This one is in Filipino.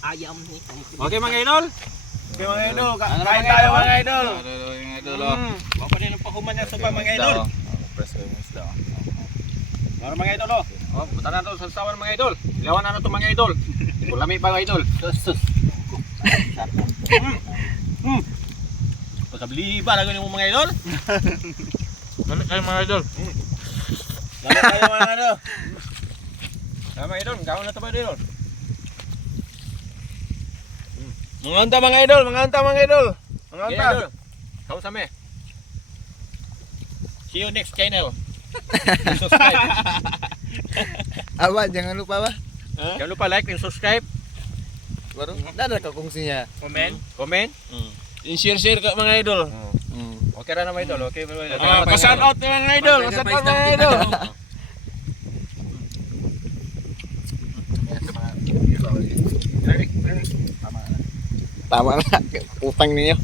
ayam nih. Okay mga idol. Okay mga idol, kain tayo mga idol. Mga idol. Baka din ang pahuman niya sopa mga idol. Press ko yung isda. Para mga idol oh. Oh, punta na to sa sawan mga idol. Ilawan na to mga idol. Kulami pa mga idol. Sus. Pagkabliba na ganyan mo mga idol. Balik kayo mga idol. Balik tayo mga idol. Mga idol, gawin na to mga idol. Mga anta mga idol, mga anta mga idol. Mga Okay, anta. idol. Kamu sa me. See you next channel. Subscribe. Aba, jangan lupa ba? Jangan lupa like dan subscribe. Baru ada ka kungsinya. Komen. In-share ka mga idol. Okay ra na mga idol. Okay, mga idol. Pa-shout out mga idol, pa-shout out mga idol. Tama na, utang ninyo.